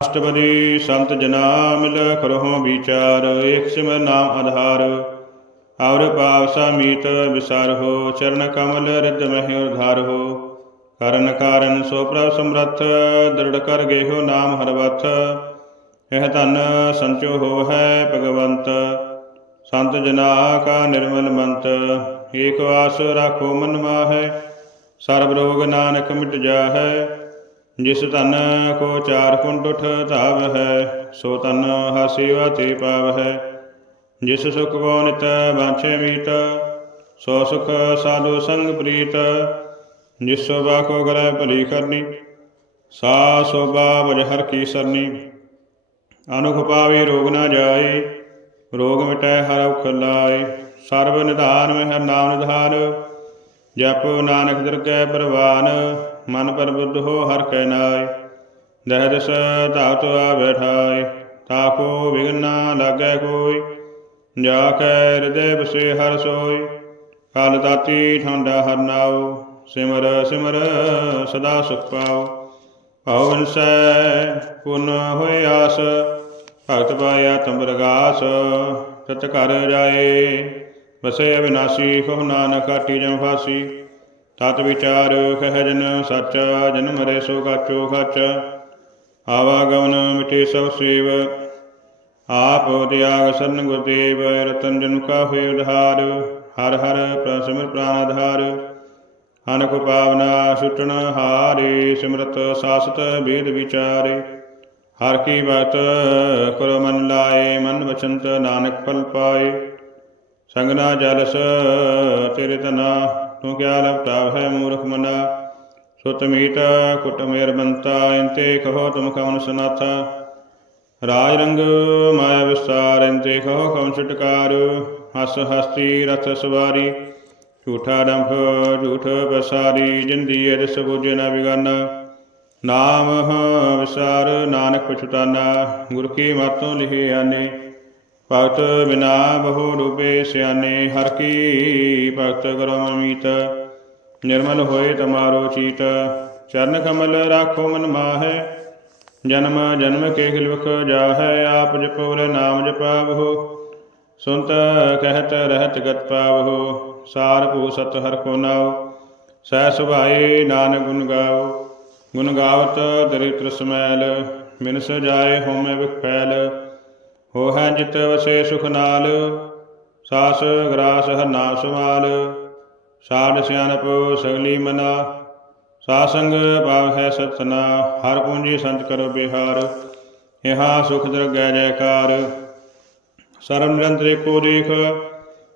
ਅਸ਼ਟਪਦੀ ਸੰਤ ਜਨਾ ਮਿਲ ਕਰਹੁ ਵਿਚਾਰ, ਏਕ ਸਿਮਰ ਨਾਮ ਆਧਾਰ। ਔਰ ਪਾਵਸਾ ਮੀਤ ਵਿਸਰਹੁ, ਚਰਨ ਕਮਲ ਰਿਦ ਮਹਿ ਉਧਾਰਹੁ। ਕਰਨ ਕਾਰਨ ਸੋ ਪ੍ਰਭ ਸਮਰੱਥ, ਦ੍ਰਿੜ ਕਰ ਗੇਹੁ ਨਾਮ ਹਰਵਥ ਇਹ ਧਨ ਸੰਚੋ ਹੋ ਹੈ ਭਗਵੰਤ। ਸੰਤ ਜਨਾ ਕਾ ਨਿਰਮਲ ਮੰਤ, ਏਕ ਵਾਸ ਰਾਖੋ ਮਨ ਮਾਹੈ। ਸਰਬ ਰੋਗ ਨਾਨਕ ਮਿਟ ਜਾਹੈ। ਜਿਸ ਧਨ ਕੋ ਚਾਰ ਕੁੰਡ ਉਠ ਧਾਵ ਹੈ ਸੋ ਧਨ ਹਾ ਤੇ ਪਾਵ ਹੈ ਜਿਸ ਸੁਖ ਕੋ ਨਿਤ ਬਾਂਛੇ ਮੀਤ, ਸੋ ਸੁਖ ਸਾਧੂ ਸੰਗ ਪ੍ਰੀਤ। ਜਿਸ ਸੋਭਾ ਕੋ ਗਲੇ ਭਲੀ ਕਰਨੀ, ਸਾ ਸੋਭਾ ਵਜ ਹਰ ਕੀ ਸਰਨੀ। ਅਨੁਖ ਪਾਵੇ ਰੋਗ ਨਾ ਜਾਏ, ਰੋਗ ਮਿਟੈ ਹਰ ਔਖ ਲਾਏ। ਸਰਬ ਨਿਧਾਨ ਮੈਂ ਹਰ ਨਾਮ ਨਿਧਾਨ, ਜਪ ਨਾਨਕ ਦਰਗਹਿ ਪ੍ਰਵਾਨ। ਮਨ ਪਰ ਬੁੱਧ ਹੋ ਹਰ ਕੈ ਨਾਏ ਦਹਿ ਦਸ ਧਾਤ ਆ ਬੈਠਾਏ ਤਾਕੋ ਵਿਗਨ ਨਾ ਲਾਗੈ ਕੋਈ ਜਾ ਕੈ ਹਿਰਦੈ ਬਸੇ ਹਰ ਸੋਈ ਕਾਲ ਤਾਤੀ ਠੰਡਾ ਹਰ ਨਾਉ। ਸਿਮਰ ਸਿਮਰ ਸਦਾ ਸੁਖ ਪਾਉ। ਭਉ ਵਿਨਸੈ ਪੁਨ ਹੋਇ ਆਸ। ਭਗਤ ਪਾਇਆ ਤੰਬਰਗਾਸ ਤਤ ਕਰ ਜਾਏ। ਵਸੇ ਅਵਿਨਾਸੀ ਕੋ ਨਾਨਕ ਕਾਟੀ ਜਮ ਫਾਸੀ। ਤਤ ਵਿਚਾਰ ਕਹਿ ਜਨ ਸਚ, ਜਨ ਮਰੇ ਸੋ ਕਾਚੋ ਖਚ ਆਵਾਗਮਨ ਮਿਟੇ ਸਭ ਸੇਵ। ਆਪ ਤਿਆਗ ਸਰਨ ਗੁਰਦੇਵ, ਰਤਨ ਜਨ ਕਾ ਹੋਇ ਉਧਾਰ। ਹਰ ਹਰ ਪ੍ਰਸਿਮਰ ਪ੍ਰਾਨ ਆਧਾਰ ਅਨਕ ਪਾਵਨਾ ਸੁਟਣ ਹਾਰੇ, ਸਿਮਰਤ ਸਾਸਤ ਵੇਦ ਵਿਚਾਰੇ। ਹਰ ਕੀ ਬਾਤ ਕਰੋ ਮਨ ਲਾਏ, ਮਨ ਵਚੰਤ ਨਾਨਕ ਫਲ ਪਾਏ। ਸੰਗਨਾ ਜਲਸ ਤੇਰੇ ਤਨਾ ਤੂੰ ਕਿਆ ਲਪਟਾ ਹੈ ਮੂਰਖ ਮਨਾ ਸੁਤ ਮੀਤ ਕੁਟ ਮੇਰ ਬੰਤਾ, ਇੰਤੇ ਕਹੋ ਤੁਮ ਕਵਨ ਸਨਾਥਾ? ਰਾਜ ਰੰਗ ਮਾਇਆ ਵਿਸਤਾਰ, ਇੰਤੇ ਕਹੋ ਕਵਨ ਛਟਕਾਰ? ਹਸ ਹਸਤੀ ਰਥ ਸਵਾਰੀ, ਝੂਠਾ ਡੰਫ ਝੂਠ ਬਸਾਰੀ ਜਿੰਦੀ ਅਰਸ ਬੁਝੇ ਨਾ ਬਿਗਾਨਾ। ਨਾਮ ਵਿਸਾਰ ਨਾਨਕ ਪਛਤਾਨਾ ਗੁਰ ਕੀ ਮਾਤੋਂ ਲਿਖੇ ਆਨੇ? ਭਗਤ ਬਿਨਾ ਬਹੁ ਡੂਬੇ ਸਿਆਨੇ, ਹਰ ਕੀ ਭਗਤ ਕਰੋ ਮੀਤ। ਨਿਰਮਲ ਹੋਏ ਤਮਾਰੋ ਚੀਤ, ਚਰਨ ਕਮਲ ਰਾਖੋ ਮਨ ਮਾਹੈ। ਜਨਮ ਜਨਮ ਕੇ ਖਿਲਵਖ ਜਾਹੈ, ਆਪ ਜਪੋ ਰੇ ਨਾਮ ਜਪਾਵਹੁ। ਸੁਨਤ ਕਹਿਤ ਰਹਿਤ ਗਤ ਪਾਵਹੁ, ਸਾਰ ਭੂ ਸਤ ਹਰ ਕੋ ਨਾਉ। ਸਹਿ ਸੁਭਾਏ ਨਾਨਕ ਗੁਣ ਗਾਓ ਗੁਣ ਗਾਵਤ ਦਰਿਤ੍ਰ ਸਮੈਲ ਮਿਨਸ ਜਾਏ ਹੋਮੈ ਵਿਖੈਲ ਹੋ ਹੈ ਜਿਤ ਵਸੇ ਸੁਖ ਨਾਲ, ਸਾਸ ਗਰਾਸ ਹਨਾ ਸੁਮਾਲ ਸਾਡ ਸਿਆਨਪ ਸਗਲੀ ਮਨਾ, ਸਾਸੰਗ ਭਾਵ ਹੈ ਸਤਨਾ ਹਰ ਪੂੰਜੀ ਸੰਤ ਕਰੋ ਬਿਹਾਰ, ਇਹਾ ਸੁਖ ਦਰਗਹਿ ਜੈਕਾਰ। ਸਰਮ ਨਿਰੰਤਰ ਏਕੋ ਦੇਖ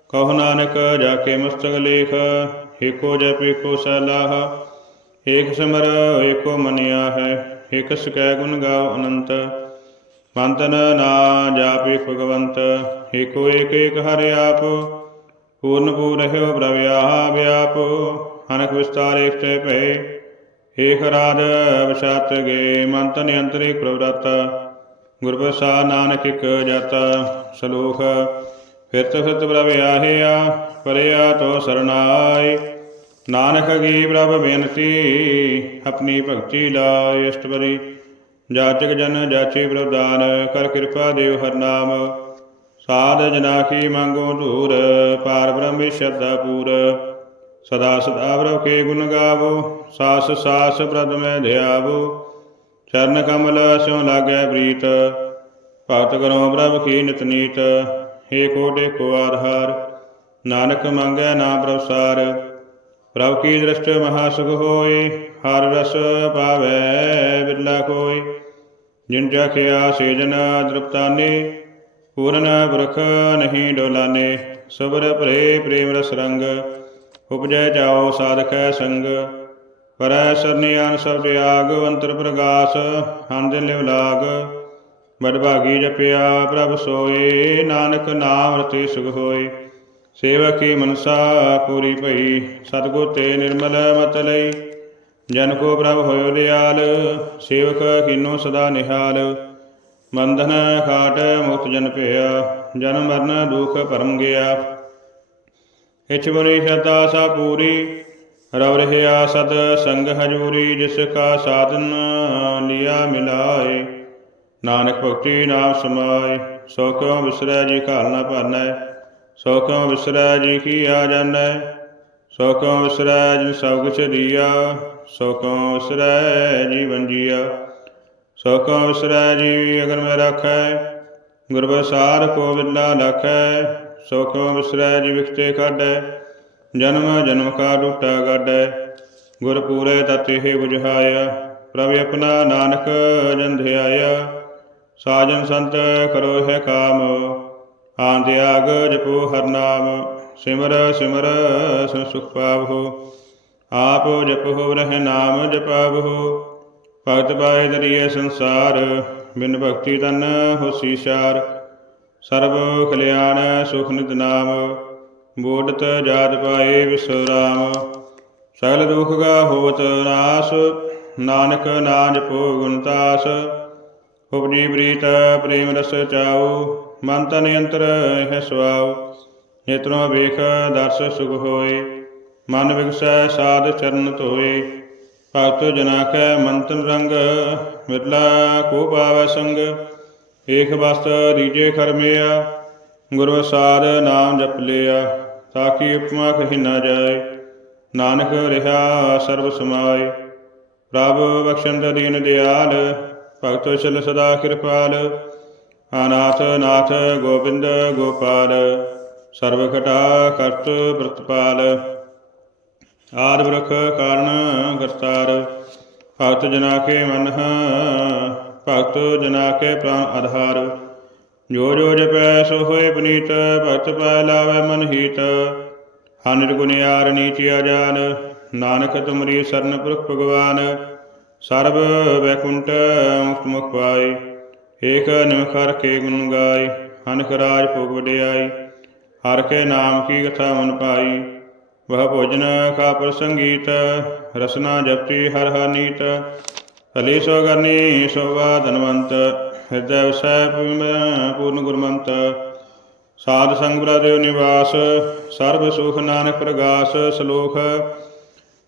ਕਹੋ ਨਾਨਕ ਜਾ ਕੇ ਮਸਤਕ ਲੇਖ, ਏਕੋ ਜਪ, ਏਕੋ ਸਲਾਹ, ਏਕ ਸਮਰ, ਏਕੋ ਮਨਿਆ ਹੈ, ਏਕ ਸਕੈ ਗੁਣ ਗਾਉ ਅਨੰਤ। ਮੰਤਨ ਨਾ ਜਾਪੇ ਭਗਵੰਤ, ਏਕੋ ਏਕ ਏਕ ਹਰਿ ਆਪ, ਪੂਰਨ ਪੂਰ ਰਹਿਓ ਪ੍ਰਵਿਆਹ ਵਿਆਪ, ਅਨਕ ਵਿਸਤਾਰ ਏਕ ਤੇ ਭਏ ਏਕ ਰਾਜ ਵਿਸ਼ਾਤ ਗੇ ਮੰਤਨ ਅੰਤਰਿਕ ਪ੍ਰਵਰਤ ਗੁਰ ਪ੍ਰਸਾਦ ਨਾਨਕ ਇਕ ਜਾਤਾ ਸਲੋਖ ਫਿਰਤ ਫਿਰਤ ਪ੍ਰਭ ਆਹਿਆ, ਪਰਿਆ ਤੋ ਸਰਨਾਏ, ਨਾਨਕ ਕੀ ਪ੍ਰਭ ਬੇਨਤੀ, ਆਪਣੀ ਭਗਤੀ ਲਾਇ ਅਸ਼ਟਪਦੀ ਜਾਚਕ ਜਨ ਜਾਚੇ ਪ੍ਰਦਾਨ ਕਰ ਕਿਰਪਾ ਦੇਵ ਹਰ ਨਾਮ। ਸਾਧ ਜਨਾ ਕੀ ਮੰਗੋ ਧੂਰ, ਪਾਰ ਬ੍ਰਹਮ ਸ਼ਰਧਾ ਪੂਰ। ਸਦਾ ਸਦਾ ਪ੍ਰਭ ਕੇ ਗੁਣ ਗਾਵੋ, ਸਾਸ ਸਾਸ ਪ੍ਰਦ ਮੈਂ ਧਿਆਵੋ। ਚਰਨ ਕਮਲ ਸਿਉ ਲਾਗੈ ਪ੍ਰੀਤ, ਭਗਤ ਕਰੋ ਪ੍ਰਭ ਕੀ ਨਿਤ ਨੀਤ। ਏ ਕੋਟੇ ਕੋ ਆਧਾਰ, ਨਾਨਕ ਮੰਗੈ ਨਾ ਪ੍ਰਸਾਰ। ਪ੍ਰਭ ਕੀ ਦ੍ਰਿਸ਼ਟ ਮਹਾ ਸੁਖ ਹੋਏ, ਹਰ ਰਸ ਪਾਵੈ ਬਿਰਲਾ ਕੋਈ ਜਿਨ ਜਖਿਆ ਸੇਜਨ ਦ੍ਰਿਪਤਾਨੇ, ਪੂਰਨ ਬਰਖ ਨਹੀਂ ਡੋਲਾਨੇ, ਸਬਰ ਭਰੇ ਪ੍ਰੇਮ ਰਸ ਰੰਗ, ਉਪਜੈ ਜਾਓ ਸਾਧਕੈ ਸੰਗ। ਪਰੈ ਸਰਨਿਆਨ ਸਭ ਤਿਆਗ ਅੰਤਰ ਪ੍ਰਗਾਸ, ਹੰਦ ਲਿਵ ਲਾਗ। ਬੜ ਜਪਿਆ ਪ੍ਰਭ ਸੋਏ, ਨਾਨਕ ਨਾਮ ਰਤੇ ਸੁਖ ਹੋਏ। ਸੇਵਕ ਕੀ ਮਨਸਾ ਪੂਰੀ ਭਈ, ਸਤਗੁਰ ਤੇ ਨਿਰਮਲ ਮਤ ਲਈ। ਜਨ ਕੋ ਪ੍ਰਭ ਹੋਇ ਦਿਆਲ, ਸੇਵਕ ਕਿਨੋ ਸਦਾ ਨਿਹਾਲ। ਬੰਧਨ ਖਾਟ ਮੁਕਤ ਜਨ ਭਇਆ ਜਨਮ ਮਰਨ ਦੁਖ ਭਰਮ ਗਿਆ। ਇਛ ਬਰੀ ਸ਼ਰਧਾ ਸਾ ਪੂਰੀ, ਰਵ ਰਹਿਆ ਸਦ ਸੰਗ ਹਜੂਰੀ, ਜਿਸ ਕਾ ਸਾਧਨ ਲਿਆ ਮਿਲਾਏ। ਨਾਨਕ ਭਗਤੀ ਨਾਮ ਸਮਾਏ ਸੋ ਕਿਉ ਵਿਸਰੈ ਜੀ ਘਾਲ ਨਾ ਭਾਨੈ ਸੋ ਕਿਉ ਵਿਸਰੈ ਜੀ ਕੀ ਆ ਜਾਣੈ ਸੋ ਕਿਉ ਵਿਸਰੈ ਜਿਨ ਸਭ ਕੁਛ ਦੀਆ। ਸੋ ਕਿਉ ਵਿਸਰੈ ਜੀਵਨ ਜੀਆ। ਸੋ ਕਿਉ ਵਿਸਰੈ ਜੀ ਅਗਰ ਮੈਂ ਰਾਖੈ। ਗੁਰ ਪ੍ਰਸਾਦ ਕੋ ਵਿਲਾ ਲਖੈ ਸੋ ਕਿਉ ਵਿਸਰੈ ਜੀ ਵਿਖਤੇ ਕਾਢੈ। ਜਨਮ ਜਨਮ ਕਾ ਟੁੱਟਾ ਗਾਢੈ। ਗੁਰ ਪੂਰੇ ਤਤਿ ਹੈ 부ਝਾਇਆ ਪ੍ਰਭ ਆਪਣਾ ਨਾਨਕ ਜਨ ਧਿਆਇਆ ਸਾਜਨ ਸੰਤ ਕਰੋ ਹੈ ਕਾਮ। ਆਂ ਜਪੋ ਹਰ ਨਾਮ। ਸਿਮਰ ਸਿਮਰ ਸਿ ਸੁਖ ਪਾਵੋ। ਆਪ ਜਪੋ ਰਹਿ ਨਾਮ ਜਪਾਵੋ ਭਗਤ ਪਾਏ ਦਰੀਏ ਸੰਸਾਰ, ਬਿਨ ਭਗਤੀ ਤਨ ਹੋਸੀ ਸਾਰ। ਸਰਬ ਕਲਿਆਣ ਸੁਖ ਨਿਤ ਨਾਮ ਬੋੜਤ ਜਾਤ ਪਾਏ ਵਿਸਰਾਮ। ਸਗਲ ਦੁਖ ਗਾ ਹੋਤ ਨਾਸ, ਨਾਨਕ ਨਾਮ ਜਪੋ ਗੁਣਤਾਸ ਉਪਜੀ ਪ੍ਰੀਤ ਪ੍ਰੇਮ ਰਸ ਚਾਉ, ਮਨ ਤਨ ਅੰਤਰ ਹੈ ਸਵਾਉ ਨੇਤਰੋਂ ਵੇਖ ਦਰਸ ਸੁਖ ਹੋਏ। ਮਨ ਵਿਗਸੈ ਸਾਧ ਚਰਨ ਧੋਏ, ਭਗਤ ਜਨਾ ਕੈ ਮੰਤਨ ਰੰਗ ਮਿਰਲਾ ਕੋ ਪਾਵੈ ਸੰਗ ਏਕ ਵਸਤ ਰੀਜੇ ਕਰਮਿਆ ਗੁਰੂ ਸਾਧ ਨਾਮ ਜਪ ਲਿਆ ਤਾਕੀ ਉਪਮਾ ਕਹੀ ਨਾ ਜਾਏ, ਨਾਨਕ ਰਿਹਾ ਸਰਬ ਸਮਾਏ। ਪ੍ਰਭ ਬਖਸ਼ੰਦ ਦੀਨ ਦਿਆਲ, ਭਗਤ ਚਲ ਸਦਾ ਕਿਰਪਾਲ, ਅਨਾਥ ਨਾਥ ਗੋਬਿੰਦ ਗੋਪਾਲ, ਸਰਬ ਘਟਾ ਕਰਤ ਪ੍ਰਤਪਾਲ। ਆਦ ਬ੍ਰਖ ਕਾਰਨ ਕਰਤਾਰ। ਭਗਤ ਜਨਾ ਕੇ ਮਨ, ਭਗਤ ਜਨਾ ਕੇ ਪ੍ਰਾਨ ਆਧਾਰ। ਜੋ ਜੋ ਜਪੈ ਸੋ ਹੋਏ ਪਨੀਤ, ਭਗਤ ਪੈ ਲਾਵੇ ਮਨ ਹੀਤ। ਹਾਂ ਨਿਰਗੁਣਿਆਰ ਨੀਚਿਆ ਜਾਨ ਨਾਨਕ ਤੁਮਰੀ ਸਰਨ ਪੁਰਖ ਭਗਵਾਨ। ਸਰਬ ਵੈਕੁੰਠ ਮੁਕਤ ਮੁਖ ਪਾਏ, ਏਕ ਨਿਮਖਰ ਕੇ ਗੁਣ ਗਾਏ ਹਨਕ ਰਾਜ ਭੋਗ ਵਡਿਆਈ ਹਰ ਕੇ ਨਾਮ ਕੀ ਕਥਾ ਮਨ ਪਾਈ ਵਹ ਭੋਜਨ ਕਾ ਪ੍ਰਸੰਗੀਤ, ਰਸਨਾ ਜਪਤੀ ਹਰ ਹਰ ਨੀਤ। ਭਲੀ ਸੋ ਕਰਨੀ ਸੋਵਾ ਧਨਵੰਤ। ਹਿਰਦੈ ਵਸੈ ਗੁਰਮੰਤ। ਸਾਧ ਸੰਗ ਬ੍ਰਦਿਓ ਨਿਵਾਸ, ਸਰਬ ਸੁਖ ਨਾਨਕ ਪ੍ਰਗਾਸ, ਸ਼ਲੋਕ।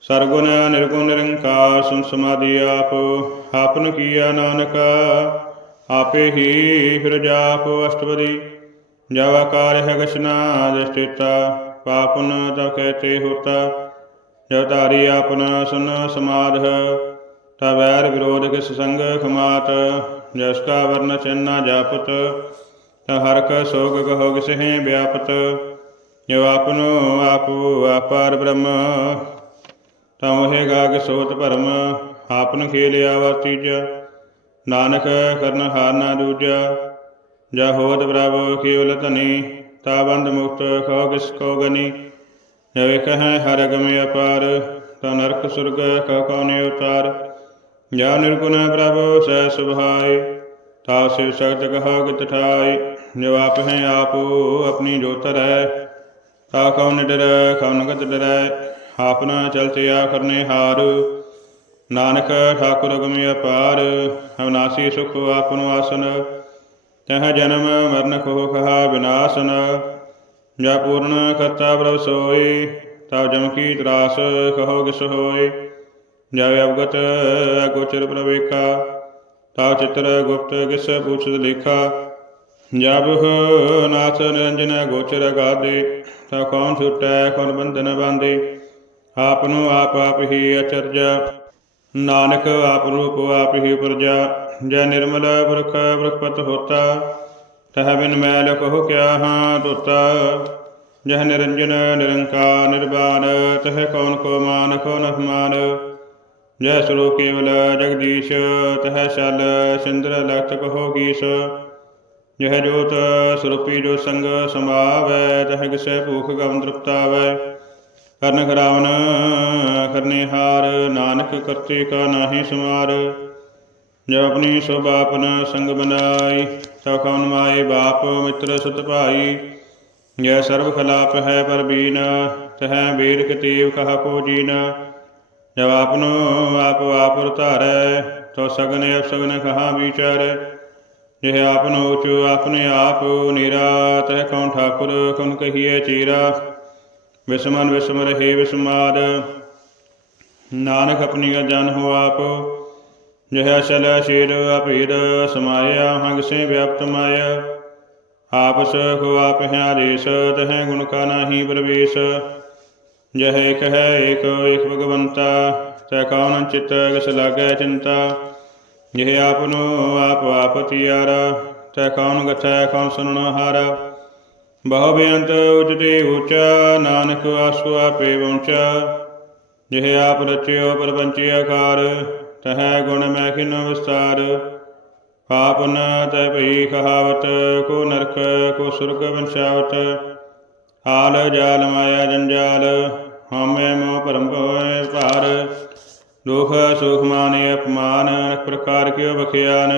ਸਰਗੁਣ ਨਿਰਗੁਣ ਨਿਰੰਕਾਰ, ਸੁਨ ਸਮਾਧੀ ਆਪ, ਆਪਨ ਕੀਆ ਨਾਨਕ। ਆਪੇ ਹੀ ਫਿਰ ਜਾਪ ਅਸ਼ਟਪਦੀ ਜਬ ਆਕਾਰ ਹੈ ਗਸ਼ਨਾ ਦ੍ਰਿਸ਼ਟਿਤਾ। ਪਾਪਨ ਤਬ ਕਹਤੇ ਹੋਤਾ ਜਬ ਧਾਰੀ ਆਪਨ ਸੁਨ ਸਮਾਧ ਤਬ ਵੈਰ ਵਿਰੋਧ ਕਿਸ ਸੰਗ ਖਮਾਤ, ਜਸ ਕਾ ਵਰਨ ਚੰਨਾ ਜਾਪਤ, ਤਾ ਹਰਕ ਸੋਗ ਕਹੋ ਕਿਸਹਿ ਵਿਆਪਤ, ਜੋ ਆਪਨੋ ਆਪੋ ਆਪਾਰ ਬ੍ਰਹਮ ਤਮ ਹੈ ਗਾਗ ਸੋਤ ਭਰਮ, ਆਪਨ ਖੇਲਿਆ ਵਰਤੀਜਾ ਨਾਨਕ ਕਰਨ ਹਾਰ ਨਾ ਦੂਜਾ ਜਾ ਹੋਤ ਪ੍ਰਭ ਕੇਵਲ ਧਨੀ ਤਾ ਬੰਦ ਮੁਕਤ ਖੋ ਕਿਸ ਕੋ ਗਨੀ ਜਵੇ ਕਹੈ ਹਰ ਗਮ ਅਪਾਰ ਤਾ ਨਰਕ ਸੁਰਗ ਕਹ ਕਉਨੇ ਉਤਾਰ ਜਾ ਨਿਰਗੁਣ ਪ੍ਰਭ ਸਹਿ ਸੁਭਾਏ ਤਾ ਸਿਵ ਸ਼ਕਤ ਕਹਾ ਗਿਤ ਠਾਈ ਜੋ ਹੈ ਆਪੋ ਆਪਣੀ ਜੋਤ ਰਹਿ ਤਾ ਕਉਨ ਡਰੈ ਕਉਨ ਗਤ ਡਰੈ ਆਪਨਾ ਚਲਤੇ ਆ ਕਰਨੇ ਹਾਰ ਨਾਨਕ ਠਾਕੁਰ ਗਮਿ ਅਪਾਰ ਅਵਨਾਸੀ ਸੁਖ ਆਪਨੋ ਆਸਨ ਤਹ ਜਨਮ ਮਰਨ ਕੋ ਕਹਾ ਵਿਨਾਸ਼ਨ ਜਾ ਪੂਰਨ ਕਰਤਾ ਪ੍ਰਭ ਸੋਈ ਤਾ ਜਮ ਕੀ ਤਰਾਸ ਕਹੋ ਕਿਸ ਹੋਏ ਜਾਵੇ ਅਵਗਤ ਅਗੋਚਰ ਪ੍ਰਵੇਖਾ ਤਾ ਚਿਤਰ ਗੁਪਤ ਕਿਸ ਪੁੱਛਤ ਲੇਖਾ। ਜਬ ਨਾਥ ਨਿਰੰਜਨ ਗੋਚਰ ਗਾਦੇ ਤਾ ਕੌਣ ਛੁਟੈ ਕੌਣ ਬੰਧਨ ਬਾਂਦੇ। ਆਪ ਨੂੰ ਆਪ ਆਪ ਹੀ ਅਚਰਜ, ਨਾਨਕ ਆਪ ਰੂਪ ਆਪ ਹੀ ਉਪਰਜਾ। ਜੈ ਨਿਰਮਲ ਪੁਰਖ ਬ੍ਰਹਪਤ ਹੋਤਾ, ਤਹ ਬਿਨ ਮੈਲ ਕਹੋ ਕਿਆ ਹਾਂ ਤੋਤਾ ਜਹ ਨਿਰੰਜਨ ਨਿਰੰਕਾਰ ਨਿਰਵਾਣ, ਤਹ ਕੌਣ ਕੋ ਮਾਨ ਕੌਣ ਅਪਮਾਨ ਜੈ ਸਰੋ ਕੇਵਲ ਜਗਦੀਸ਼, ਤਹ ਸ਼ਲ ਸਿੰਦਰ ਲਖਤ ਕਹੋ ਗੀਸ। ਜਹ ਜੋਤ ਸਰੂਪੀ ਜੋ ਸੰਗ ਸਮਾਵੈ, ਤਹ ਕਿਸੈ ਭੂਖ ਗਮ ਤ੍ਰਿਪਤਾਵੈ। ਕਰਨ ਖਰਾਵਨ, ਕਰਨੇ ਹਾਰ, ਨਾਨਕ ਕਰਤੇ ਕਾ ਨਾਹੀ ਸਮਾਰ। ਜਪਨੀ ਆਪਣੀ ਸਭ ਆਪਨ ਸੰਗ ਬਨਾਈ ਤਾ ਮਾਏ ਬਾਪ ਮਿੱਤਰ ਸੁਤ ਭਾਈ। ਜੈ ਸਰਬ ਖਲਾਪ ਹੈ ਪਰ ਬੀਨ, ਤਹ ਬੀਰ ਕਤੀਵ ਕਹਾ ਕੋ ਜੀਨ ਜਬ ਆਪਨੋ ਆਪ ਆਪ ਧਾਰੈ ਤੋ ਸਗਨ ਅਸਗਨ ਕਹਾ ਵਿਚਾਰ। ਜਿਹ ਆਪਨੋ ਉਚ ਆਪਣੇ ਆਪ ਨੀਰਾ, ਤਹ ਕਉਨ ਠਾਕੁਰ ਕਉਨ ਕਹੀਏ ਚੀਰਾ। ਵਿਸਮਨ ਵਿਸਮ ਰਹੇ ਵਿਸਮਾਦ, ਨਾਨਕ ਆਪਣੀ ਜਨ ਹੋ ਆਪ। ਜਿਹ ਅਚਲ ਸ਼ੀਰ ਅਪੀਰ, ਸਮਾਇਆ ਹੰਗ ਸੇ ਵਿਆਪਤ ਮਾਇਆ। ਆਪਸ ਕੋ ਆਪ ਹੈ ਆਦੇਸ਼ ਗੁਣ ਕਾ ਨਾਹੀ ਪ੍ਰਵੇਸ਼। ਜਹ ਇਕ ਹੈ ਏਕ ਏਕ ਭਗਵੰਤਾ ਤੈ ਕਉਨ ਚਿਤ ਕਿਸ ਲਾਗੈ ਚਿੰਤਾ। ਜਿਹ ਆਪਨੋ ਆਪ ਆਪ ਤਿਆਰਾ ਤੈ ਕਉਨ ਗਥੈ ਕਉਨ ਸੁਨਣ ਹਾਰਾ। ਬਹੁ ਬੇਅੰਤ ਉਚਤੇ ਉਚਾ, ਨਾਨਕ ਆਸੁ ਆਪੇ ਪਹੁੰਚਾ। ਜਿਹ ਆਪ ਰਚਿਓ ਪਰਪੰਚੀ ਆਕਾਰ ਤਹ ਗੁਣ ਮੈਂ ਕਿਨੋ ਵਿਸਤਾਰ। ਪਾਪਨ ਤੈ ਭਈ ਕਹਾਵਤ, ਕੋ ਨਰਕ, ਕੋ ਸੁਰਗ ਵੰਸ਼ਾਵਤ ਹਾਲ ਜਾਲ ਮਾਇਆ ਜੰਜਾਲ ਹਮੇ ਮੋ ਭਰਮ ਹੋਏ ਭਾਰ। ਦੁਖ ਸੁਖ ਮਾਨੇ ਅਪਮਾਨ, ਅਨੇਕ ਪ੍ਰਕਾਰ ਕਿਉ ਬਖਿਆਨ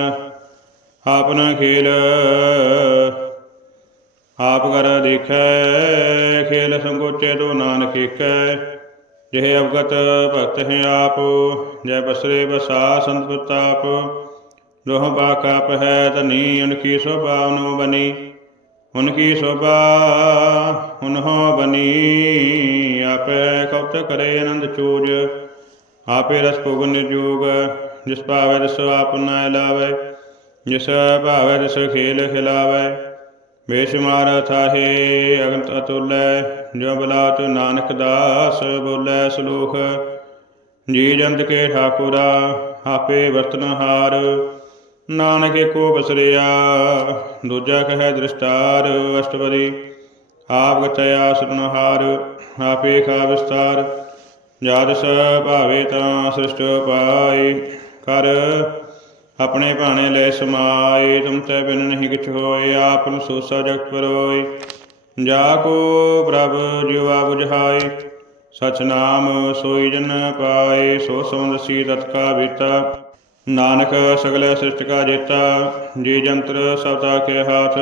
ਆਪਨ ਖੇਲ, ਆਪ ਕਰ ਦੇਖੈ, ਖੇਲ ਸੰਗੋਚੇ ਤੋ ਨਾਨਕ ਏਕੈ। ਜਿਹ ਅਵਗਤ ਭਗਤ ਹੈ ਆਪ, ਜੈ ਬਸਰੇ ਬਸਾ ਸੰਤ ਪ੍ਰਤਾਪ ਲੋਹ ਬਾਕਾ ਪਹਿ ਤਨੀ ਉਨਕੀ ਸੋਭਾ ਉਨੋ ਬਨੀ। ਉਨਕੀ ਸੋਭਾ ਉਨਹੋ ਬਨੀ। ਆਪੇ ਕਉਤ ਕਰੇ ਆਨੰਦ ਚੂਜ, ਆਪੇ ਰਸ ਭੋਗਨ ਨਿਰਜੋਗ। ਜਿਸ ਭਾਵੇ ਰਸ ਆਪ ਲਾਵੇ, ਜਿਸ ਭਾਵੇ ਰਸ ਖੇਲ ਖਿਲਾਵੇ। ਬੇਸ਼ੁਮਾਰ ਥਾਹੇ, ਅਗੰਤ ਅਤੁਲੈ ਜੋ ਬਲਾਤ ਨਾਨਕ ਦਾਸ ਬੋਲੇ ਸਲੋਖ। ਜੀ ਜੰਤ ਕੇ ਠਾਕੁਰਾ, ਆਪੇ ਵਰਤਨਹਾਰ ਨਾਨਕੇ ਏਕੋ ਬਸਰਿਆ, ਦੂਜਾ ਕਹੈ ਦ੍ਰਿਸ਼ਟਾਰ ਅਸ਼ਟਪਦੀ ਆਪ ਗਤਿਆ ਸੁਨਹਾਰ ਆਪੇ ਖਾ ਵਿਸਤਾਰ। ਜਦ ਸ ਭਾਵੇ ਤਾਂ ਸ੍ਰਿਸ਼ਟ ਪਾਈ ਕਰ ਆਪਣੇ ਭਾਣੇ ਲੈ ਸਮਾਏ, ਤੁਮ ਤੈ ਬਿਨ ਨਹੀਂ ਕਿਛ ਹੋਏ, ਆਪ ਨੂੰ ਸੋਸਾ ਜਗਤ ਪਰੋਏ। ਜਾ ਕੋ ਪ੍ਰਭ ਜਿਵਾ 부ਝਾਈ ਸਚ ਨਾਮ ਸੋਈ ਜਨ ਪਾਏ, ਸੋ ਸਮਦ ਤਤ ਕਾ ਬੀਤਾ। ਨਾਨਕ ਸਗਲ ਸ੍ਰਿਸ਼ਟ ਕਾ ਜੇਤਾ, ਜੀ ਜੰਤਰ ਸਬਦਾ ਕੇ ਹਾਥ।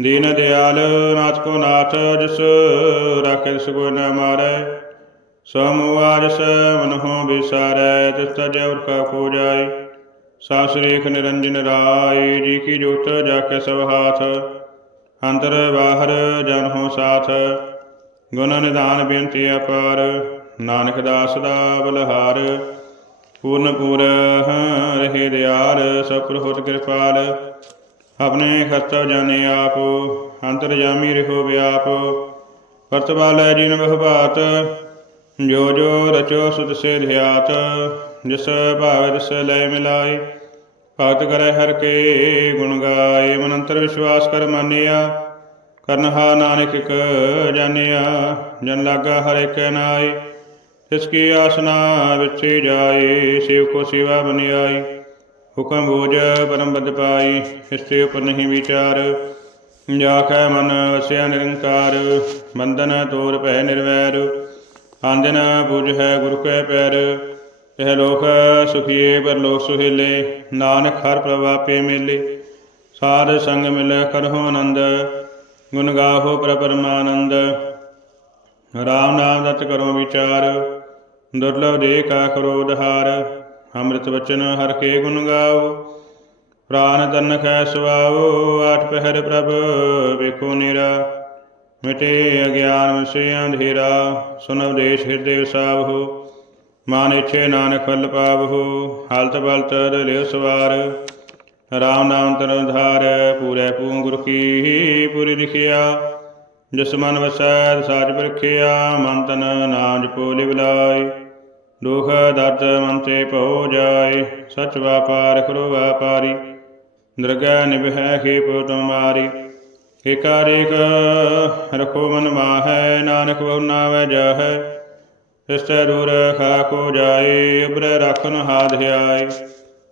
ਦੀਨ ਦਿਆਲ ਨਾਥ ਕੋ ਨਾਥ, ਜਿਸ ਰਾਖੇ ਸਗੋ ਨ ਮਾਰੇ। ਸਮੂਆ ਜਸ ਮਨਹੁ ਬਿਸਾਰੈ, ਤਿਸ ਤਜ ਔਰ ਕਾ ਖੋ ਜਾਏ। ਸਾਸਰੇਖ ਨਿਰੰਜਨ ਰਾਏ, ਜੀ ਕੀ ਜੋਤ ਜਾ ਕੇ ਸਭ ਹਾਥ। ਅੰਤਰ ਬਾਹਰ ਜਨ ਹੋ ਸਾਥ, ਗੁਣ ਨਿਦਾਨ ਬੇਨਤੀ ਅਪਾਰ, ਨਾਨਕ ਦਾਸ ਦਾ ਬਲਹਾਰ। ਪੂਰਨ ਪੂਰ ਰਹੇ ਦਿਆਰ ਸਪਰ ਹੋਤ ਕਿਰਪਾਲ। ਆਪਣੇ ਕਰਤਵ ਜਾਣੇ ਆਪ, ਅੰਤਰ ਜਾਮੀ ਰਹੋ ਵਿਆਪ। ਕਰਤਵਾਲ ਜਿਨ ਬਹੁ ਜੋ ਜੋ ਰਚੋ ਸੁਤ ਸੇ ਧਿਆਤ ਜਿਸ ਭਾਵ ਰਸ ਲੈ ਮਿਲਾਏ। ਭਗਤ ਕਰੈ ਹਰ ਕੇ, ਗੁਣ ਗਾਏ ਮਨ ਅੰਤਰ ਵਿਸ਼ਵਾਸ ਕਰ ਮਾਨਿਆ। ਕਰਨਹਾ ਨਾਨਕ ਇਕ ਜਾਣਿਆ, ਜਨ ਲਾਗਾ ਹਰ ਇੱਕ ਨਾਏ। ਤਿਸ ਕੀ ਆਸਨਾ ਵਿਚੇ ਜਾਏ, ਸੇਵ ਕੋ ਸੇਵਾ ਬਨਿਆਈ। ਹੁਕਮ ਬੋਝ ਪਰਮ ਬਦ ਪਾਈ ਇਸਤੇ ਉਪਰ ਨਹੀਂ ਵਿਚਾਰ। ਜਾ ਕੈ ਮਨ ਵਸਿਆ ਨਿਰੰਕਾਰ, ਬੰਧਨ ਤੋਰ ਭੈ ਨਿਰਵੈਰ। ਆਂਦਨ ਬੁਝ ਹੈ ਗੁਰੂ ਕੈ ਪੈਰ। ਇਹ ਲੋਕ ਸੁਖੀਏ ਪਰ ਸੁਹੇਲੇ, ਨਾਨਕ ਹਰ ਪ੍ਰਭਾਪੇ ਮੇਲੇ। ਸਾਧ ਸੰਗ ਮਿਲੈ ਕਰਹੁ ਆਨੰਦ, ਗੁਣ ਗਾਹੋ ਪ੍ਰਭ ਪਰਮਾਨੰਦ। ਰਾਮ ਨਾਮ ਦਤ ਕਰੋ ਵਿਚਾਰ, ਦੁਰਲਭ ਦੇ ਕਾ ਕਰੋ ਉਧਾਰ। ਅੰਮ੍ਰਿਤ ਵਚਨ ਹਰ ਕੇ ਗੁਣ ਗਾਓ, ਪ੍ਰਾਨ ਤਨ ਖੈ ਸੁਆਓ, ਆਠ ਪਹਿਰ ਪ੍ਰਭ ਵੇਖੋ ਨੀਰਾ। ਮਿਟੇ ਅਗਿਆਨ ਵਿਸੇ ਅੰਧੇਰਾ ਸੁਨ ਉਦੇਸ਼ ਹਿਰਦੇ ਵਸਾਵਹੁ ਮਾਨ ਇਛੇ ਨਾਨਕ ਫਲ ਪਾਵਹੁ, ਹਲਤ ਬਲਤ ਲਿਓ ਸਵਾਰ। ਰਾਮ ਨਾਮ ਤਨ ਧਾਰ, ਪੂਰੇ ਪੂੰ ਗੁਰ ਕੀ ਪੂਰੀ ਲਿਖਿਆ। ਜਿਸ ਮਨ ਵਸੈ ਸਾਜ ਬਰਖਿਆ ਮਨ ਤਨ ਨਾਮ ਜਪੋ ਲਿਵ ਦੁਖ ਦਰਦ ਮਨ ਤੇ ਭਉ ਜਾਏ, ਸਚ ਵਾਪਾਰ ਕਰੋ ਵਾਪਾਰੀ। ਦਰਗਹਿ ਨਿਭੈ ਖੇਪ ਤੁਮਾਰੀ ਏਕਾਰੇਕ ਰਖੋ ਮਨ ਮਾਹੈ, ਨਾਨਕ ਬਹੁ ਨਾਵੈ ਜਾਹੈ। ਤਿਸਤੈ ਦੂਰ ਖਾ ਕੋ ਜਾਏ ਉਬਰੈ ਰਖਨ ਹਾਧਿਆਏ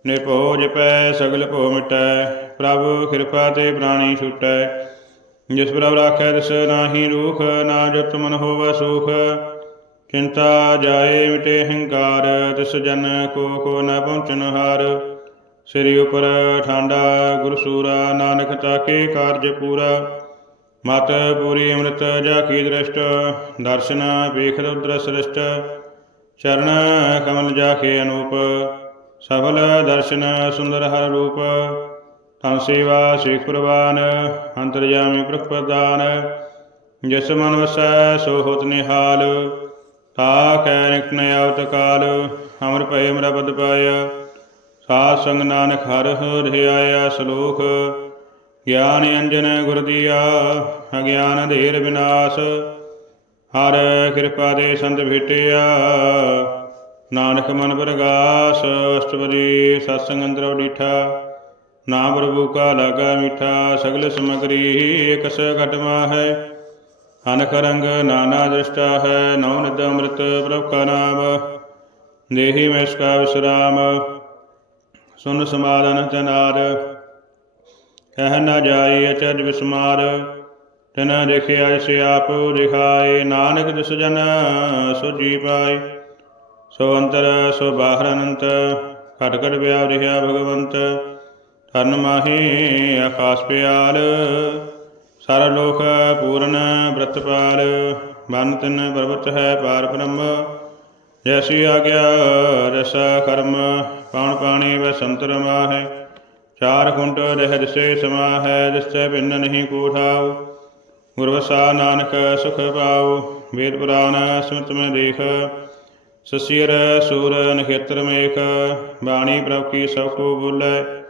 ਨਿਭੋ ਜਪੈ ਸਗਲ ਭੋ ਮਿਟੈ, ਪ੍ਰਭ ਕਿਰਪਾ ਤੇ ਪ੍ਰਾਣੀ ਛੁਟੈ। ਜਿਸ ਪ੍ਰਭ ਰਾਖੈ ਤਿਸ ਨਾਹੀ ਰੂਖ, ਨਾ ਜਤ ਮਨ ਹੋਵੈ ਸੁਖ। ਚਿੰਤਾ ਜਾਏ ਮਿਟੇ ਹੰਕਾਰ, ਤਿਸ ਜਨ ਕੋ ਕੋ ਨ ਪਹੁੰਚਨ ਹਾਰ। ਸ੍ਰੀ ਉਪਰ ਠਾਂਡਾ ਗੁਰ ਸੂਰਾ ਨਾਨਕ ਤਾਕੇ ਕਾਰਜ ਪੂਰਾ। ਮਤ ਪੂਰੀ ਅੰਮ੍ਰਿਤ ਜਾ ਕੀ ਦ੍ਰਿਸ਼ਟ, ਦਰਸ਼ਨ ਵੇਖ ਰੁਦਰ ਸ੍ਰਿਸ਼ਟ, ਚਰਨ ਕਮਲ ਜਾ ਕੇ ਅਨੂਪ, ਸਫਲ ਦਰਸ਼ਨ ਸੁੰਦਰ ਹਰ ਰੂਪ ਤਨ ਸੇਵਾ ਸਿਖ ਪ੍ਰਵਾਨ, ਅੰਤਰਜਾਮੀ ਪ੍ਰਖ ਪ੍ਰਦਾਨ, ਜਿਸ ਮਨ ਵਸੈ ਸੋ ਹੋਤ ਨਿਹਾਲ, ਤਾ ਕੈ ਨਿਕਟ ਆਵਤ ਕਾਲ, ਅਮਰ ਭਏ ਅਮਰਾ ਬਦ ਪਾਇਆ, ਸਾਧ ਸੰਗ ਨਾਨਕ ਹਰ ਹਰਿ ਆਇਆ ਸ਼ਲੋਕ ਗਿਆਨ ਅੰਜਨ ਗੁਰ ਦੀਆ ਅਗਿਆਨ ਧੀਰ ਵਿਨਾਸ਼। ਹਰ ਕਿਰਪਾ ਦੇ ਸੰਤ ਭੇਟਿਆ, ਨਾਨਕ ਮਨ ਪ੍ਰਗਾਸ, ਅਸ਼ਟਪਦੀ ਸਤਸੰਗ ਅੰਦਰ ਡੀਠਾ ਨਾਮ ਪ੍ਰਭੂ ਕਾ ਲਾਗਾ ਮੀਠਾ, ਸਗਲ ਸਮਗਰੀ ਇਕਸ ਘਟਮਾ ਹੈ ਅਨਖ ਰੰਗ ਨਾਨਾ ਦ੍ਰਿਸ਼ਟਾ ਹੈ ਨੌ ਨਿਦ ਅੰਮ੍ਰਿਤ ਪ੍ਰਭ ਕਾ ਨਾਮ। ਦੇਹੀ ਮੈਂ ਇਸਕਾ ਵਿਸਰਾਮ। ਸੁਨ ਸਮਾਦਨ ਤਨਾਰ ਕਹਿ ਨਾ ਜਾਈ ਅਚਰਜ ਵਿਸਮਾਰ ਤਨ ਦੇਖਿਆ ਜਿਸ ਆਪ ਦਿਖਾਏ, ਨਾਨਕ ਦਿਸ ਜਨ ਸੋ ਜੀ ਪਾਏ। ਸੋ ਅੰਤਰ, ਸੋ ਬਾਹਰ ਅਨੰਤ, ਘਟ ਘਟ ਵਿਆਪ ਰਿਹਾ ਭਗਵੰਤ। ਧਰਨ ਮਾਹੀ ਆਕਾਸ ਪਿਆਲ, ਸਾਰਾ ਲੋਕ ਪੂਰਨ ਬ੍ਰਤਪਾਲ ਬਨ ਤਿਨ ਪਰਵਤ ਹੈ ਪਾਰ ਬ੍ਰਹਮ, ਜੈਸੀ ਆਗਿਆ, ਰਸਾ ਕਰਮ ਪਾਣ ਪਾਣੀ ਵੈ ਸੰਤਰ ਮਾਹੈ ਚਾਰ ਕੁੰਟ ਰਹਿ ਦਿਸੇ ਸਮਾ ਹੈ ਦਿਸੈ ਭਿੰਨ ਨਹੀਂ ਕੋਠਾਉ। ਗੁਰਵਸਾ ਨਾਨਕ ਸੁਖ ਪਾਉ। ਵੇਦ ਪੁਰਾਨ ਸਿਮਤ ਮੈਂ ਦੇਖ। ਸਸੀਰ ਸੂਰ ਨਖੇਤਰ ਮੇਖ। ਬਾਣੀ ਪ੍ਰਭ ਕੀ ਸਭ ਕੋ ਬੋਲੇ।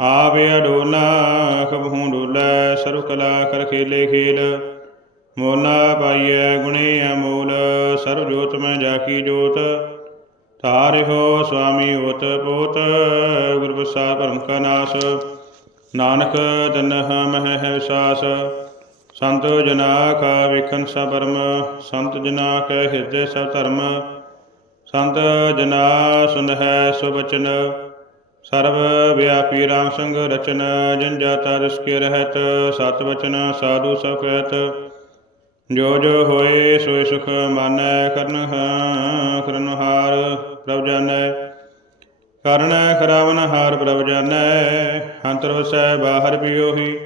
ਆਵੇ ਅਡੋਲਾ ਕਬਹੂ ਡੋਲੇ। ਸਰੁ ਕਲਾ ਕਰ ਖੇਲੇ ਖੇਲ। ਮੋਨਾ ਪਾਈਐ ਗੁਣੇ ਅਮੋਲ। ਸਰਬ ਜੋਤ ਮੈਂ ਜਾ ਜੋਤ। ਤਾਰਿਓ ਸੁਆਮੀ ਉਤ ਪੋਤ, ਗੁਰ ਪ੍ਰਸਾਦ ਭਰਮ ਕਾ ਨਾਸ। ਨਾਨਕ ਤਨਹ ਮਹਿ ਹੈ ਵਿਸਾਸ ਸੰਤ ਜਨਾ ਕਾ ਵੇਖਨ ਸਭ ਬਰਮ ਸੰਤ ਜਨਾ ਕੈ ਹਿਰਦੇ ਸਭ ਧਰਮ। ਸੰਤ ਜਨਾ ਸੁਨ ਹੈ ਸੋ ਸਰਬ ਵਿਆਪੀ ਰਾਮ ਸੰਗ ਰਚਨ, ਜਨ ਜਾਤਾ ਰਿਸ ਕੇ ਰਹਿਤ, ਸਤ ਵਚਨ ਸਾਧੂ ਸਭ ਕਹਿਤ। ਜੋ ਜੋ ਹੋਏ ਸੋਇ ਸੁਖ ਮਾਨੈ ਕਰਨ ਕਰਨ ਪ੍ਰਭ ਜਾਣੈ, ਕਰਨ ਖਰਾਵਨ ਹਾਰ ਪ੍ਰਭ ਜਾਣੈ, ਅੰਤਰ ਵਸੈ ਬਾਹਰ ਵੀ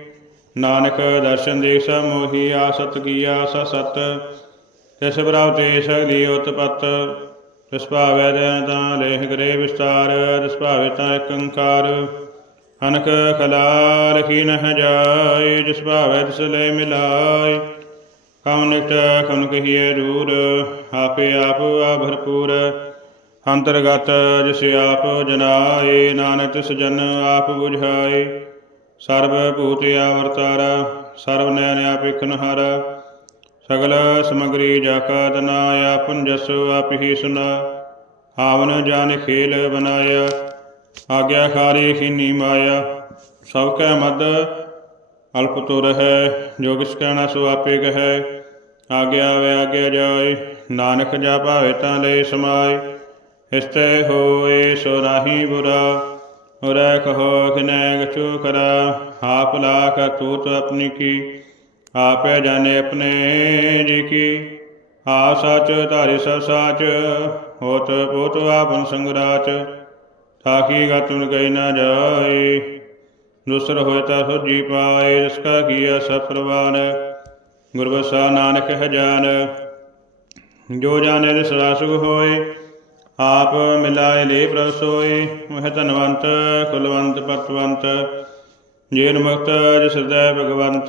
ਨਾਨਕ ਦਰਸ਼ਨ ਦੇਖ ਸਭ ਮੋਹੀ ਆਸਤ ਕੀਆ ਸ ਸਤ ਤਿਸ ਪ੍ਰਭ ਤੇ ਸਗਦੀ ਉਤਪਤ ਤਿਸ ਭਾਵੈ ਦੇ ਤਾਂ ਲੇਖ ਕਰੇ ਵਿਸਤਾਰ, ਤਿਸ ਭਾਵੈ ਤਾਂ ਇਕ ਓੰਕਾਰ, ਅਨਕ ਖਲਾ ਰਖੀ ਨਹ ਜਾਏ, ਜਿਸ ਭਾਵੈ ਤਿਸ ਲੈ ਮਿਲਾਏ ਕਮ ਨਿਕਟ ਕਮ ਕਹੀਏ ਦੂਰ, ਆਪੇ ਆਪ ਆ ਭਰਪੂਰ ਅੰਤਰਗਤ ਜਿਸ ਆਪ ਜਨਾਏ, ਨਾਨਕ ਤਿਸ ਜਨ ਆਪ 부ਝਾਏ ਸਰਬ ਭੂਤ ਆਵਰਤਾਰਾ, ਸਰਬ ਨੈਣ ਆਪਿਖਨ ਹਰ ਸਗਲ ਸਮਗਰੀ ਜਾਕਾ ਤਨਾ ਆਪਨ ਜਸ ਆਪ ਹੀ ਸੁਨਾ। ਆਵਨ ਜਾਣ ਖੇਲ ਬਨਾਇਆ, ਆਗਿਆ ਖਾਰੀ ਖੀਨੀ ਮਾਇਆ। ਸਭ ਕੈ ਮਦ, ਅਲਪ ਤੁਰ ਹੈ ਜੋ ਕਿਸ ਕਹਿਣਾ ਸੋ ਆਪੇ ਕਹੈ। ਆਗਿਆ ਵੇ ਆਗਿਆ ਜਾਏ, ਨਾਨਕ ਜਾ ਭਾਵੇ ਤਾਂ ਲੈ ਸਮਾਏ। ਇਸਤੇ ਹੋਏ ਸੋ ਨਾਹੀ ਬੁਰਾ, ਉਰੈ ਕਹੋ ਕਿਨੈ ਗਚੂ ਕਰਾ, ਆਪ ਲਾਖ ਤੂਤ ਆਪਣੀ ਕੀ, ਆਪੇ ਜਾਣੇ ਆਪਣੇ ਜੀ ਕੀ। ਆ ਸਚ ਧਾਰੀ ਸਭ ਸਾਚ, ਹੋਤ ਪੋਤ ਆਪਨ ਸੰਗਰਾਚ, ਤਾਕੀ ਗਤੁਨ ਗਈ ਨਾ ਜਾਏ। ਦੂਸਰ ਹੋਏ ਤਾ ਸੋਜੀ ਪਾਏ, ਜਿਸ ਕਾ ਕੀਆ ਸਭ ਪ੍ਰਵਾਨ। ਗੁਰਬਸਾ ਨਾਨਕ ਹੈ ਜਾਨ, ਜੋ ਜਾਣੇ ਦੇ ਸਦਾ ਹੋਏ ਆਪ ਮਿਲਾਏ ਲੇ ਪ੍ਰਭ ਸੋਏ ਮਹਿ ਧਨਵੰਤ, ਕੁਲਵੰਤ ਪਤਵੰਤ ਜੇਨ ਮੁਕਤ, ਜਿਸ ਹਿਰਦੈ ਭਗਵੰਤ,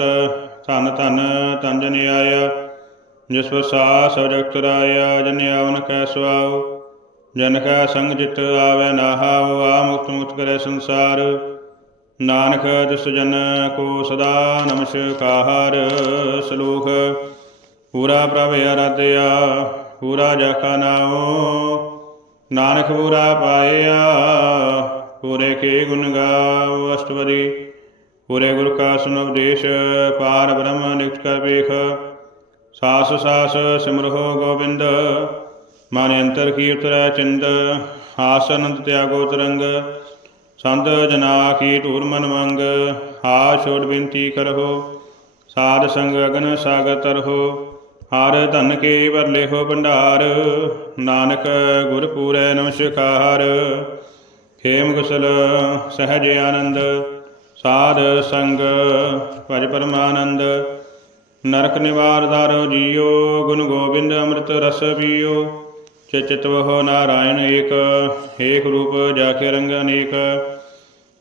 ਧਨ ਧਨ ਤਨ ਜਨ ਆਇਆ ਜਿਸ ਪ੍ਰਸਾ ਸਭ ਜਗਤ ਰਾਇਆ ਜਨ ਆਵਨ ਕੈ ਸੁਆਉ ਜਨ ਕਾ ਸੰਗ ਜਿਤ ਆਵੇ ਨਾਹਾਉ ਆ ਮੁਕਤ ਮੁਕਤ ਕਰੇ ਸੰਸਾਰ, ਨਾਨਕ ਜਿਸ ਜਨ ਕੋ ਸਦਾ ਨਮਸਕਾਰ ਸਲੋਕ, ਪੂਰਾ ਪ੍ਰਭ ਆਰਾਧਿਆ, ਪੂਰਾ ਜਾਖਾ ਨਾਉ ਨਾਨਕ ਪੂਰਾ ਪਾਇਆ, ਪੂਰੇ ਕੇ ਗੁਣ ਗਾਉ ਅਸ਼ਟਪਦੀ ਪੂਰੇ ਗੁਰ ਕਾ ਸੁਨ ਪਾਰ ਬ੍ਰਹਮ ਨਿਕਟ ਕਰ ਵੇਖ ਸਾਸ ਸਾਸ ਸਿਮਰਹੁ ਗੋਬਿੰਦ, ਮਨ ਅੰਤਰ ਕੀ ਉਤਰੈ ਚਿੰਦ। ਆਸਨੰਦ ਤਿਆਗੋ ਤਰੰਗ ਸੰਤ ਜਨਾ ਕੀ ਧੂਰ ਮਨ ਮੰਗ। ਹਾ ਛੋੜ ਬੇਨਤੀ ਕਰਹੁ, ਸਾਧ ਸੰਗ ਅਗਨ ਸਾਗਰ ਤਰਹੁ। ਹਰ ਧਨ ਕੇ ਵਰਲੇ ਹੋ ਭੰਡਾਰ, ਨਾਨਕ ਗੁਰ ਪੂਰੈ ਨਮਸਕਾਰ। ਖੇਮ ਕੁਸਲ ਸਹਜ ਆਨੰਦ, ਸਾਧ ਸੰਗ, ਭਜ ਪਰਮਾਨੰਦ। ਨਰਕ ਨਿਵਾਰ ਦਾਰੋ ਜੀਓ, ਗੁਣ ਗੋਬਿੰਦ ਅੰਮ੍ਰਿਤ ਰਸ ਪੀਓ। ਚਿਤਿਤ ਨਾਰਾਇਣ ਏਕ ਏਕ ਰੂਪ ਜਾਕੇ ਰੰਗ ਅਨੇਕ।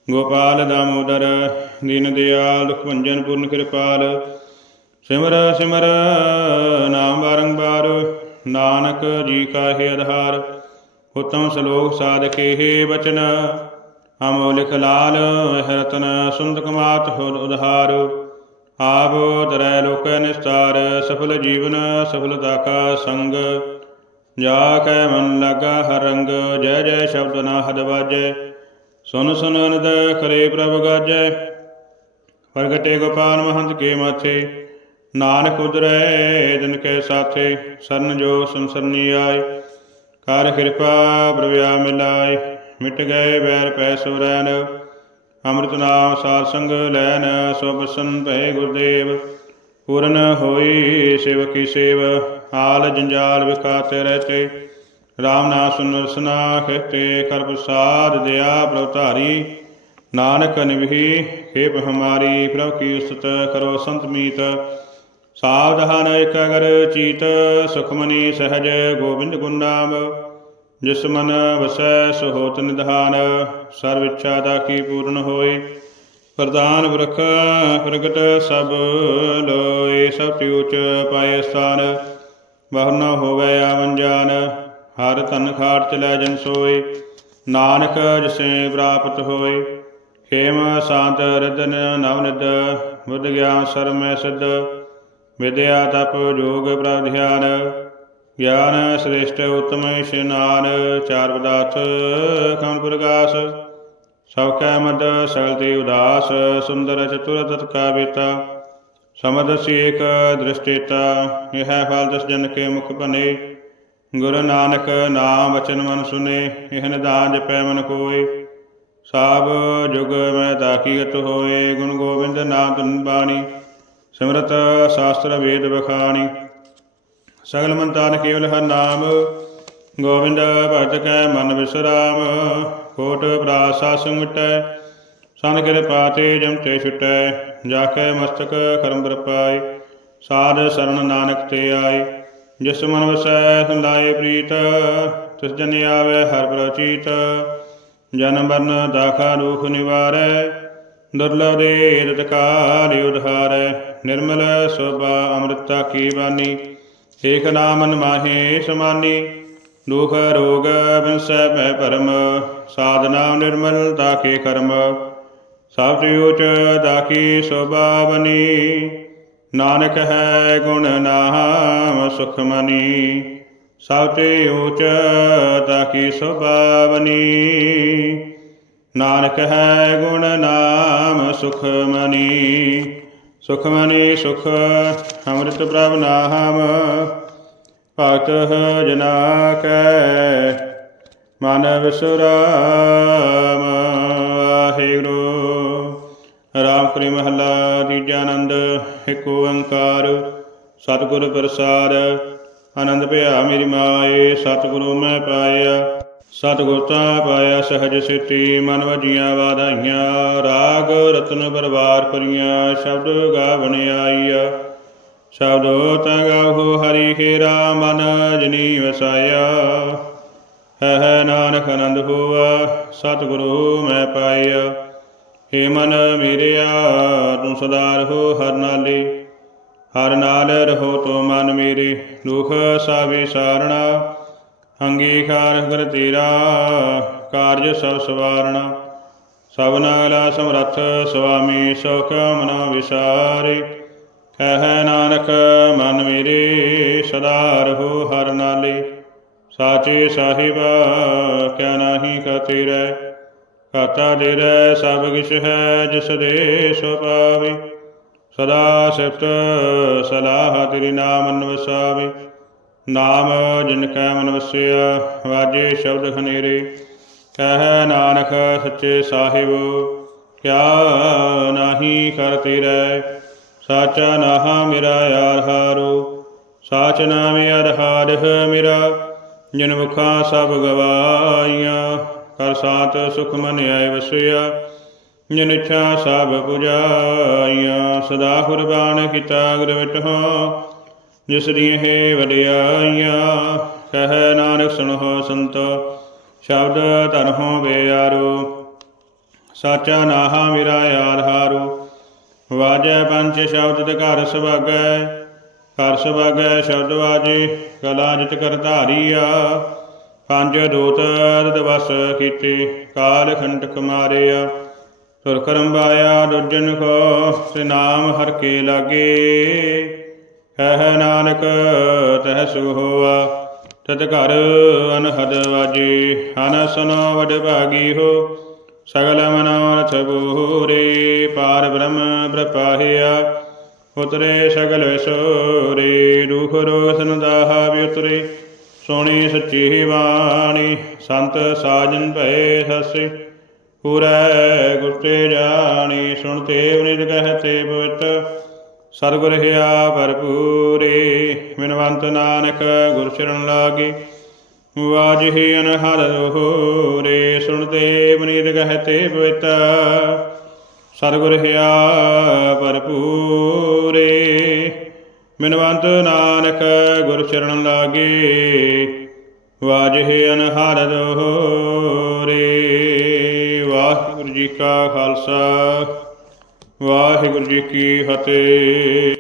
ਗੋਪਾਲ ਦਾਮੋਦਰ, ਦੀਨ ਦਿਆਲ, ਦੁਖ ਭੰਜਨ ਪੂਰਨ ਕਿਰਪਾਲ। ਸਿਮਰ ਸਿਮਰ, ਨਾਮ ਬਾਰੰਬਾਰ ਨਾਨਕ ਜੀ ਕਾ ਹੈ ਆਧਾਰ, ਉਤਮ ਸ਼ਲੋਕ ਸਾਧਕੇ ਹੈ ਬਚਨ ਅਮੋਲਿਕ ਲਾਲ ਇਹ ਰਤਨ ਸੁੰਦਕ ਮਾਤ ਉਧਾਰ, ਆਪ ਦਰੈ ਲੋਕੈ ਨਿਸਤਾਰ, ਸਫਲ ਜੀਵਨ ਸਫਲਤਾ ਕਾ ਸੰਗ, ਜਾ ਕੈ ਮਨ ਲਗਾ ਹਰ ਰੰਗ, ਜੈ ਜੈ ਸ਼ਬਦ ਨਾ ਹਦ ਵਾਜੈ, ਸੁਨ ਸੁਨ ਅਨੰਦ ਕਰੇ ਪ੍ਰਭ ਗਾਜੈ, ਪ੍ਰਗਟੇ ਗੋਪਾਲ ਮਹੰਤ ਕੇ ਮਾਥੇ ਨਾਨਕ ਉਦਰੈ ਦਿਨ ਕੈ ਸਾਥੇ, ਸਰਨ ਜੋ ਸੰਸਰਨੀ ਆਏ। ਕਰ ਕਿਰਪਾ ਪ੍ਰਭਿਆ ਮਿਲਾਏ, ਮਿਟ ਗਏ ਬੈਰ ਪੈ ਸੁਰੈਨ ਅੰਮ੍ਰਿਤ ਨਾਮ ਸਾਧ ਸੰਗ ਲੈਨ, ਸੋ ਬਸਨ ਭਏ ਗੁਰਦੇਵ। ਪੂਰਨ ਹੋਈ ਸੇਵਕੀ ਸੇਵ, ਹਾਲ ਜੰਜਾਲ ਵਿਖਾਤੇ ਰਹਤੇ। ਰਾਮ ਨਾ ਸੁਨ ਰਸਨਾ ਖੇਤੇ ਕਰ ਪ੍ਰਸਾਦ ਦਿਆ ਪ੍ਰਭ ਧਾਰੀ। ਨਾਨਕ ਨਿਭੀ ਖੇਪ ਹਮਾਰੀ, ਪ੍ਰਭ ਕੀ ਉਸਤ ਕਰੋ ਸੰਤ ਮੀਤ। ਸਾਵਧਾਨ ਇਕਾਗਰ ਚੀਤ ਸੁਖਮਨੀ ਸਹਜ ਗੋਬਿੰਦ ਗੁਣ ਨਾਮ ਜਿਸ ਮਨ ਵਸੈ ਸੁਹੋਤ ਨਿਧਾਨ, ਸਰਵ ਇੱਛਾ ਦਾ ਕੀ ਪੂਰਨ ਹੋਏ ਪ੍ਰਦਾਨ ਬ੍ਰਖ ਪ੍ਰਗਟ ਸਭ ਲੋਏ, ਸਭ ਤੇ ਪਾਏ ਸਥਾਨ, ਬਹੁ ਨ ਹੋਵੇ ਆਵਨ ਜਾਨ, ਹਰ ਤਨ ਖਾਟ ਚਲੈ ਜਨ ਸੋਏ, ਨਾਨਕ ਜਿਸੇ ਪ੍ਰਾਪਤ ਹੋਏ। ਖੇਮ ਸ਼ਾਂਤ ਰਦਨ ਨਵ ਨਿਦ ਬੁੱਧ ਗਿਆਨ ਸਰਮੈ ਸਿਧ ਵਿਦਿਆ ਤਪ ਯੋਗ ਪ੍ਰਧਿਆਨ ਗਿਆਨ ਸ੍ਰੇਸ਼ਟ ਉਤਮ ਇਸ਼ਨਾਨ, ਚਾਰ ਪਦਾਰਥ ਕਮ ਪ੍ਰਗਾਸ, ਸਭ ਕੈ ਮਦ ਸਗਲ ਤੇ ਉਦਾਸ, ਸੁੰਦਰ ਚਤੁਰ ਤਤ ਕਾ ਬੇਤਾ, ਸਮਦ ਸੇਕ ਦ੍ਰਿਸ਼ਟੇਤਾ, ਇਹ ਫਲ ਦਸ ਜਨ ਕੇ ਮੁਖ ਬਨੇ ਗੁਰੂ ਨਾਨਕ ਨਾਮ ਵਚਨ ਮਨ ਸੁਨੇ, ਇਹ ਨਿਦਾਨ ਜਪੈ ਮਨ ਕੋਏ, ਸਾਬ ਜੁਗ ਮੈਂ ਤਾਕੀਤ ਹੋਏ, ਗੁਣ ਗੋਬਿੰਦ ਨਾਮ ਧਨ ਬਾਣੀ ਸਿਮਰਤ ਸ਼ਾਸਤਰ ਵੇਦ ਬਖਾਣੀ ਸਗਲ ਮੰਤਾਨ ਕੇਵਲ ਹਰ ਨਾਮ ਗੋਬਿੰਦ ਭਗਤ ਕੈ ਮਨ ਵਿਸਰਾਮ, ਕੋਟ ਪ੍ਰਾਸਾ ਸੁਮਟੈ, ਸੰਨ ਕਿਰਪਾ ਤੇ ਜਮ ਤੇ ਛੁਟੈ ਜਾ ਕੇ ਮਸਤਕ ਕਰਮ ਬਰਪਾਈ ਸਾਧ ਸਰਣ ਨਾਨਕ ਤੇ ਆਏ। ਜਿਸ ਮਨ ਵਸੈ ਸੰਲਾਏ ਪ੍ਰੀਤ, ਤਿਸ ਜਨ ਆਵੇ ਹਰ ਪ੍ਰਚੀਤ, ਜਨ ਮਰਨ ਦਾਖਾ ਰੂਖ ਨਿਵਾਰੈ ਦੁਰਲਭ ਦੇ ਰਤਕਾਰਿ ਉਧਾਰੈ, ਨਿਰਮਲ ਸੋਭਾ ਅੰਮ੍ਰਿਤਾ ਕੀ ਬਾਣੀ ਏਕ ਨਾਮਨ ਮਾਹੇ ਸਮਾਨੀ, ਦੁਖ ਰੋਗ ਬਿਨਸੈ ਭੈ ਭਰਮ। ਸਾਧਨਾ ਨਿਰਮਲ ਤਾਕੇ ਕਰਮ। ਸਭ ਉਚ ਤਾਕੀ ਸੋਭਾ ਬਨੀ। ਨਾਨਕ ਹੈ ਗੁਣ ਨਾਮ ਸੁਖ ਮਨੀ। ਸਭ ਤੇ ਉਚ ਤਾਕੀ ਸੋਭਾ ਬਨੀ। ਨਾਨਕ ਹੈ ਗੁਣ ਨਾਮ ਸੁਖਮਨੀ ਸੁਖਮਨੀ ਸੁਖ ਅੰਮ੍ਰਿਤ ਪ੍ਰਭ ਨਾਮ, ਭਗਤ ਜਨਾ ਕੈ, ਮਨ ਵਿਸਰਾਮ ਵਾਹਿਗੁਰੂ। ਰਾਮ ਕਰੀ ਮਹੱਲਾ ਤੀਜਾ ਆਨੰਦ ਇੱਕ ਓੰਕਾਰ, ਸਤਿਗੁਰ ਪ੍ਰਸਾਦ, ਆਨੰਦ ਭਇਆ ਮੇਰੀ ਮਾਏ, ਸਤਿਗੁਰੂ ਮੈਂ ਪਾਇਆ। ਸਤਿਗੁਰ ਤਾਂ ਪਾਇਆ ਸਹਜ ਸਿਤੀ, ਮਨ ਵਜੀਆਂ ਵਾਧਾਈਆਂ, ਰਾਗ ਰਤਨ ਪਰਵਾਰ ਪਰੀਆਂ ਸ਼ਬਦ ਗਾਵਣ ਆਈਆ। ਸ਼ਬਦੋ ਤਾਂ ਹਰੀ ਖੇਰਾ, ਮਨ ਜਨੀ ਵਸਾਇਆ। ਹੈ ਹੈ ਨਾਨਕ ਆਨੰਦ ਹੋਆ, ਸਤਿਗੁਰੂ ਮੈਂ ਪਾਇਆ। ਹੇ ਮਨ ਮੇਰਿਆ, ਤੂੰ ਸਦਾ ਰਹੋ ਹਰ ਨਾਲੇ। ਹਰ ਨਾਲ ਰਹੋ ਤੋ ਮਨ ਮੇਰੇ, ਦੁਖ ਸਾਵੇ ਸਾਰਣਾ। ਅੰਗੀਕਾਰ ਕਰ ਤੇਰਾ, ਕਾਰਜ ਸਭ ਸਵਾਰਣਾ। ਸਭ ਨਾਗਲਾ ਸਮਰੱਥ ਸੁਆਮੀ ਸੁਖ ਮਨ ਵਿਸਾਰੇ। ਕਹਿ ਨਾਨਕ, ਮਨ ਮੇਰੇ, ਸਦਾ ਰਹੋ ਹਰ ਨਾਲੇ। ਸਾਚੇ ਸਾਹਿਬਾ ਕਿਆ ਨਾਹੀ ਕਾ ਤੇਰੇ। ਕਾਤਾ ਦੇ ਰਹਿ ਸਭ ਕਿਛ ਹੈ, ਜਿਸ ਦੇ ਸੋ ਪਾਵੇ। ਸਦਾ ਸਿਫਤ ਸਲਾਹ ਤੇਰੀ ਨਾਮ ਮਨ ਨਾਮ ਜਿਨ ਕੈ ਮਨ ਵਸਿਆ, ਵਾਜੇ ਸ਼ਬਦ ਖਨੇਰੇ ਕਹਿ ਨਾਨਕ ਸੱਚੇ ਸਾਹਿਬ, ਕਿਆ ਨਾਹੀ ਕਰ ਤੇਰੇ। ਸਾਚਾ ਨਾਹਾ ਮੇਰਾ ਯਾਰ ਹਾਰੋ, ਸਾਚ ਨਾਮੇ ਅਰਹਾਰ ਮੇਰਾ। ਜਿਨ ਮੁਖਾਂ ਸਭ ਗਵਾਈਆਂ ਕਰ ਸਾਤ ਸੁਖ ਮਨ ਆਏ ਵਸਿਆ। ਜਿਨ ਇੱਛਾ ਸਭ ਪੁਜਾਈਆਂ, ਸਦਾ ਕੁਰਬਾਨ ਕੀਤਾ ਗੁਰ ਵਿਟਹੁ ਜਿਸ ਦੀਆਂ ਹੈ ਵਡਿਆਈਆਂ, ਕਹਿ ਨਾਨਕ ਸੁਣੋ ਸੰਤ, ਸ਼ਬਦ ਧਰਮੋ ਬਿਆਰੋ, ਸਾਚਾ ਨਾਹਾ ਮੇਰਾ ਯਾਰ ਹਾਰੋ। ਵਾਜੈ ਪੰਜ ਸ਼ਬਦ ਤੇ ਘਰ ਸੁਭਾਗੈ ਘਰ ਸੁਭਾਗੈ ਸ਼ਬਦ ਵਾਜੇ, ਕਲਾ ਜਿਤ ਕਰ ਧਾਰੀਆ। ਪੰਜ ਦੂਤ ਰਦਵਸ ਕੀਤੇ, ਕਾਲ ਖੰਡਕ ਮਾਰਿਆ। ਤੁਰ ਕਰਮ ਬਾਇਆ ਦੁਰਜਨ ਕੋ ਸੇ ਨਾਮ ਹਰ ਕੇ ਲਾਗੇ। ਕਹਿ ਨਾਨਕ, ਤਹ ਸੁ ਹੋਆ ਤਤ ਘਰ ਅਨਹਦ ਵਾਜੇ, ਹਨ ਸੁਨੋ ਵਡ ਭਾਗੀ ਹੋ, ਸਗਲ ਮਨੋਰਥ ਬੂਰੇ, ਪਾਰ ਬ੍ਰਹਮ ਪ੍ਰਪਾਹਿਆ, ਉਤਰੇ ਸਗਲ ਵਿਸੋਰੇ, ਰੂਹ ਰੋਗ ਸੰਦਾਹਾ ਵੀ ਉਤਰੇ ਸੋਣੀ ਸੱਚੀ ਬਾਣੀ, ਸੰਤ ਸਾਜਨ ਭਏ ਸਸੇ, ਪੂਰੈ ਗੁਰ ਜਾਣੀ ਸੁਣਤੇ ਉਨਿਤ ਕਹਤੇ ਪਵਿੱਤ ਸਤਿਗੁਰ ਹਿਆ ਭਰਪੂਰੇ ਮਿਨਵੰਤ ਨਾਨਕ ਗੁਰ ਚਰਨ ਲਾਗੇ। ਵਾਜਹੀ ਅਨਹਦ ਹੋਰੇ, ਸੁਣਦੇ ਮਨੀਤ ਕਹਤੇ ਪਵਿੱਤ ਸਤਿਗੁਰ ਹਿਆ ਭਰਪੂਰੇ ਮਿਨਵੰਤ ਨਾਨਕ ਗੁਰ ਚਰਨ ਲਾਗੇ। ਵਾਜਹੀ ਅਨਹਦ ਹੋਰੇ, ਵਾਹਿਗੁਰੂ ਜੀ ਕਾ ਖਾਲਸਾ। ਵਾਹਿਗੁਰੂ ਜੀ ਕੀ ਫਤਿਹ।